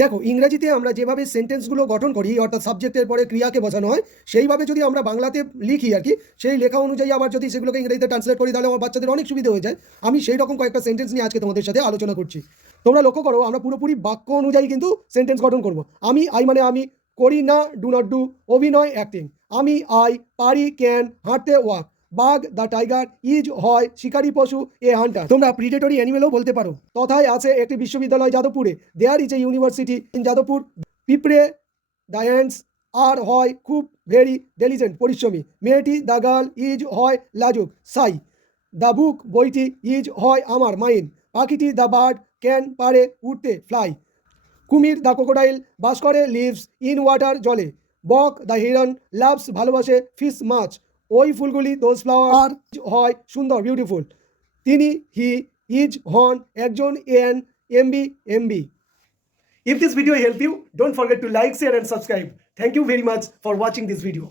দেখো, ইংরেজিতে আমরা যেভাবে সেন্টেন্সগুলো গঠন করি, অর্থাৎ সাবজেক্টের পরে ক্রিয়াকে বোঝানো হয়, সেইভাবে যদি আমরা বাংলাতে লিখি আর কি, সেই লেখা অনুযায়ী আবার যদি সেগুলোকে ইংরেজিতে ট্রান্সলেট করি, তাহলে আমার বাচ্চাদের অনেক সুবিধা হয়ে যায়। আমি সেই রকম কয়েকটা সেন্টেন্স নিয়ে আজকে তোমাদের সাথে আলোচনা করছি। তোমরা লক্ষ্য করো, আমরা পুরোপুরি বাক্য অনুযায়ী কিন্তু সেন্টেন্স গঠন করব। আই মানে আমি, করি না ডু নট ডু, অভিনয় অ্যাক্টিং। আমি আই, পারি ক্যান, হাঁটতে ওয়াক। বাঘ দ্য টাইগার, ইজ হয় শিকারী পশু, এ হান্টার। তোমরা প্রিডেটরি অ্যানিমেলও বলতে পারো। তথায় আছে একটি বিশ্ববিদ্যালয় যাদবপুরে, there is a university in Jadavpur. পিঁপড়ে দ্য হ্যান্ডস আর হয় খুব ভেরি ডেলিজেন্ট পরিশ্রমী। মেয়েটি দ্য গার্ল ইজ হয় লাজুক সাই। দ্য বুক বইটি ইজ হয় আমার মাইন। পাখিটি দ্য বার্ড ক্যান পারে উঠতে ফ্লাই। কুমির দ্য ক্রোকোডাইল বাস করে লিভস ইন ওয়াটার জলে। বক দ্য হিরন লাভস ভালোবাসে ফিশ মাছ। ওই ফুলগুলি দোজ ফ্লাওয়ার হয় সুন্দর বিউটিফুল। তিনি হি ইজ হন একজন N MB MB. If this video helped you, don't forget to like, share and subscribe. Thank you very much for watching this video.